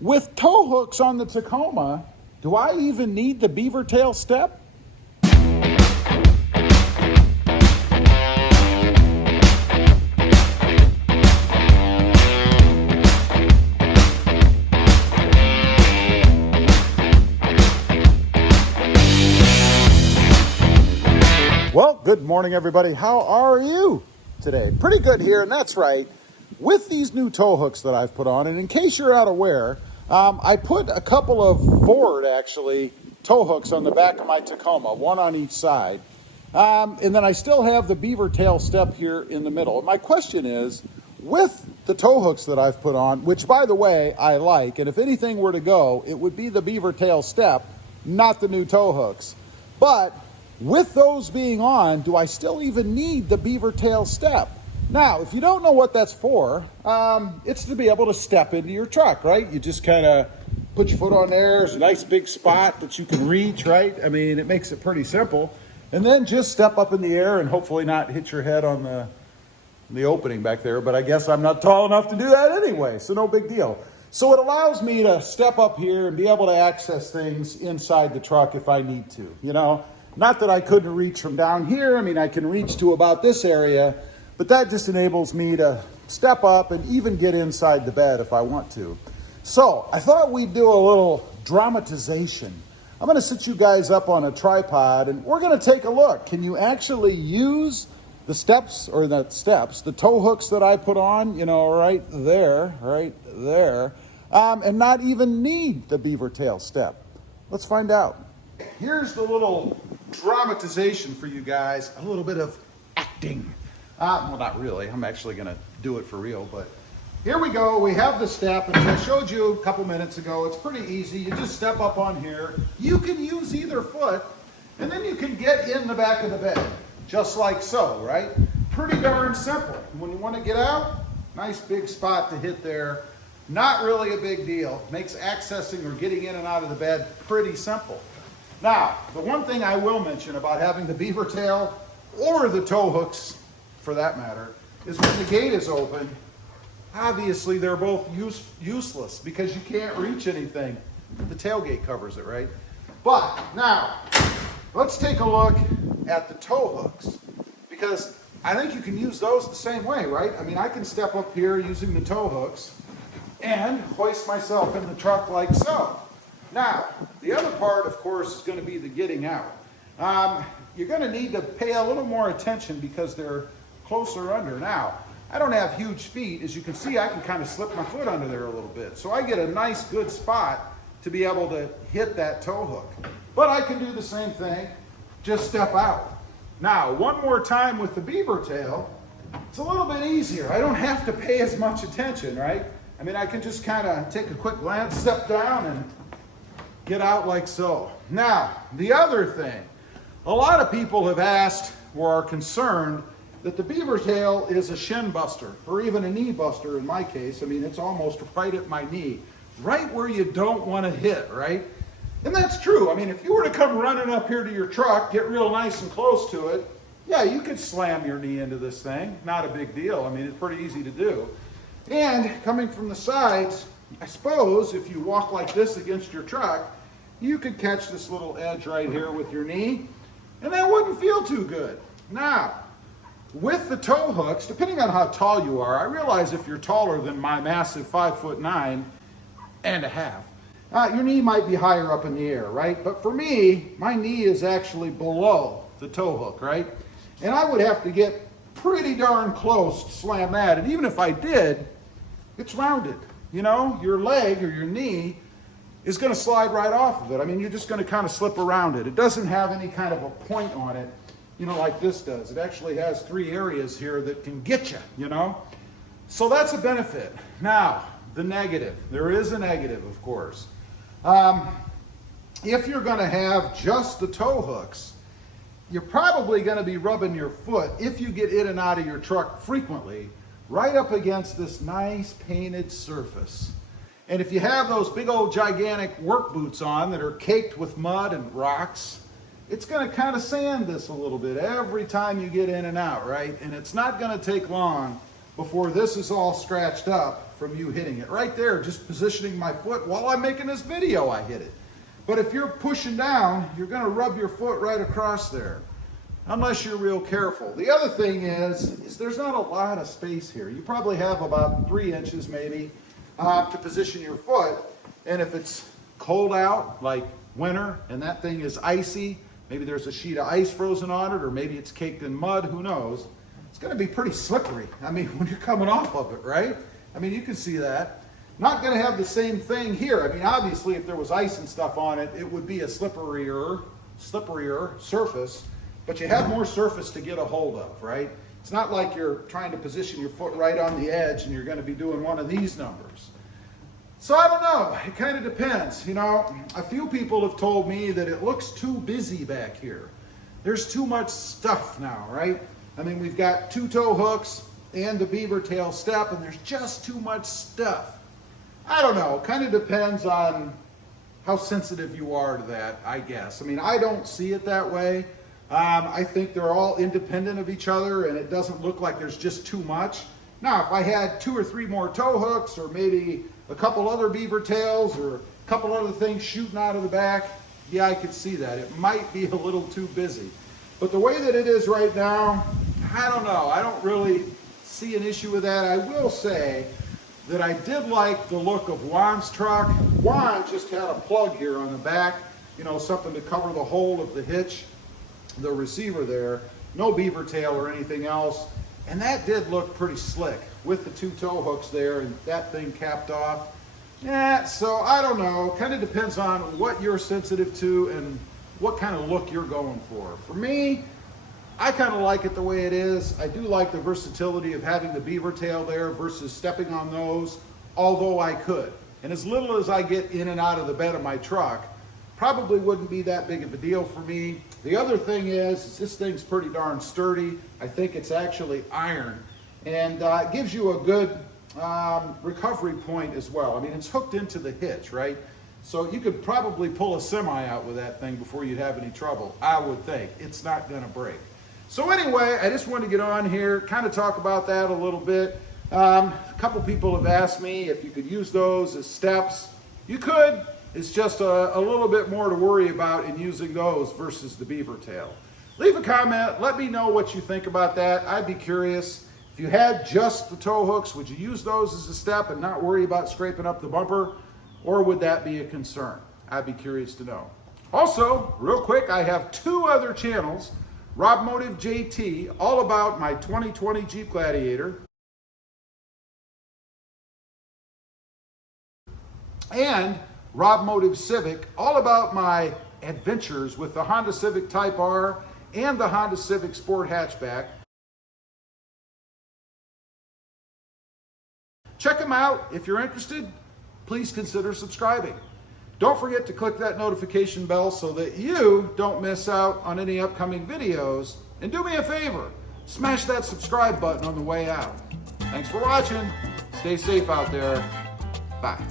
With tow hooks on the Tacoma, do I even need the beaver tail step? Well, good morning, everybody. How are you today? Pretty good here, and that's right. With these new tow hooks that I've put on, and in case you're not aware, I put a couple of Ford, actually, tow hooks on the back of my Tacoma, one on each side. And then I still have the beaver tail step here in the middle. My question is, with the tow hooks that I've put on, which, by the way, I like, and if anything were to go, it would be the beaver tail step, not the new tow hooks. But with those being on, do I still even need the beaver tail step? Now, if you don't know what that's for, it's to be able to step into your truck, right? You just kind of put your foot on there. There's a nice big spot that you can reach, right? I mean, it makes it pretty simple. And then just step up in the air and hopefully not hit your head on the opening back there. But I guess I'm not tall enough to do that anyway, so no big deal. So it allows me to step up here and be able to access things inside the truck if I need to, you know? Not that I couldn't reach from down here. I mean, I can reach to about this area, but that just enables me to step up and even get inside the bed if I want to. So I thought we'd do a little dramatization. I'm going to sit you guys up on a tripod and we're going to take a look. Can you actually use the steps, or not steps, the tow hooks that I put on, you know, right there, and not even need the beaver tail step? Let's find out. Here's the little dramatization for you guys, a little bit of acting. Well, not really. I'm actually going to do it for real, but here we go. We have the step, and as I showed you a couple minutes ago, it's pretty easy. You just step up on here. You can use either foot, and then you can get in the back of the bed, just like so, right? Pretty darn simple. When you want to get out, nice big spot to hit there. Not really a big deal. Makes accessing or getting in and out of the bed pretty simple. Now, the one thing I will mention about having the beaver tail or the tow hooks, for that matter, is when the gate is open, obviously they're both useless because you can't reach anything. The tailgate covers it, right? But now, let's take a look at the tow hooks, because I think you can use those the same way, right? I mean, I can step up here using the tow hooks and hoist myself in the truck like so. Now, the other part, of course, is going to be the getting out. You're going to need to pay a little more attention because they're closer under. Now, I don't have huge feet. As you can see, I can kind of slip my foot under there a little bit. So I get a nice, good spot to be able to hit that tow hook. But I can do the same thing, just step out. Now, one more time with the beaver tail, it's a little bit easier. I don't have to pay as much attention, right? I mean, I can just kind of take a quick glance, step down, and get out like so. Now, the other thing, a lot of people have asked or are concerned that the beaver tail is a shin buster, or even a knee buster in my case. I mean, it's almost right at my knee, right where you don't want to hit, right? And that's true. I mean, if you were to come running up here to your truck, get real nice and close to it, yeah, you could slam your knee into this thing. Not a big deal. I mean, it's pretty easy to do. And coming from the sides, I suppose if you walk like this against your truck, you could catch this little edge right here with your knee, and that wouldn't feel too good. Now, with the tow hooks, depending on how tall you are, I realize if you're taller than my massive 5'9" and a half, your knee might be higher up in the air, right? But for me, my knee is actually below the tow hook, right? And I would have to get pretty darn close to slam that. And even if I did, it's rounded. You know, your leg or your knee is going to slide right off of it. I mean, you're just going to kind of slip around it. It doesn't have any kind of a point on it, you know, like this does. It actually has 3 areas here that can get you, you know. So that's a benefit. Now, the negative. There is a negative, of course. If you're going to have just the tow hooks, you're probably going to be rubbing your foot, if you get in and out of your truck frequently, right up against this nice painted surface. And if you have those big old gigantic work boots on that are caked with mud and rocks, it's going to kind of sand this a little bit every time you get in and out, right? And it's not going to take long before this is all scratched up from you hitting it. Right there, just positioning my foot while I'm making this video, I hit it. But if you're pushing down, you're gonna rub your foot right across there, unless you're real careful. The other thing is there's not a lot of space here. You probably have about 3 inches maybe to position your foot. And if it's cold out, like winter, and that thing is icy, maybe there's a sheet of ice frozen on it, or maybe it's caked in mud, who knows? It's gonna be pretty slippery. I mean, when you're coming off of it, right? I mean, you can see that. Not gonna have the same thing here. I mean, obviously, if there was ice and stuff on it, it would be a slipperier surface, but you have more surface to get a hold of, right? It's not like you're trying to position your foot right on the edge and you're gonna be doing one of these numbers. So I don't know, it kind of depends. You know, a few people have told me that it looks too busy back here. There's too much stuff now, right? I mean, we've got 2 tow hooks and the beaver tail step, and there's just too much stuff. I don't know, kind of depends on how sensitive you are to that, I guess. I mean, I don't see it that way. I think they're all independent of each other, and it doesn't look like there's just too much. Now, if I had 2 or 3 more tow hooks, or maybe a couple other beaver tails, or a couple other things shooting out of the back, yeah, I could see that. It might be a little too busy. But the way that it is right now, I don't know. I don't really see an issue with that. I will say that I did like the look of Juan's truck. Juan just had a plug here on the back, you know, something to cover the hole of the hitch, the receiver there. No beaver tail or anything else. And that did look pretty slick with the 2 tow hooks there and that thing capped off. Yeah, so I don't know. Kind of depends on what you're sensitive to and what kind of look you're going for. For me, I kind of like it the way it is. I do like the versatility of having the beaver tail there versus stepping on those, although I could. And as little as I get in and out of the bed of my truck, probably wouldn't be that big of a deal for me. The other thing is this thing's pretty darn sturdy. I think it's actually iron, and it gives you a good recovery point as well. I mean, it's hooked into the hitch, right? So you could probably pull a semi out with that thing before you'd have any trouble, I would think. It's not gonna break. So anyway, I just wanted to get on here, kind of talk about that a little bit. A couple people have asked me if you could use those as steps. You could. It's just a little bit more to worry about in using those versus the beaver tail. Leave a comment. Let me know what you think about that. I'd be curious. If you had just the tow hooks, would you use those as a step and not worry about scraping up the bumper? Or would that be a concern? I'd be curious to know. Also, real quick, I have 2 other channels. RobMotive JT, all about my 2020 Jeep Gladiator. And RobMotive Civic, all about my adventures with the Honda Civic Type R and the Honda Civic Sport Hatchback. Check them out. If you're interested, please consider subscribing. Don't forget to click that notification bell so that you don't miss out on any upcoming videos. And do me a favor, smash that subscribe button on the way out. Thanks for watching. Stay safe out there. Bye.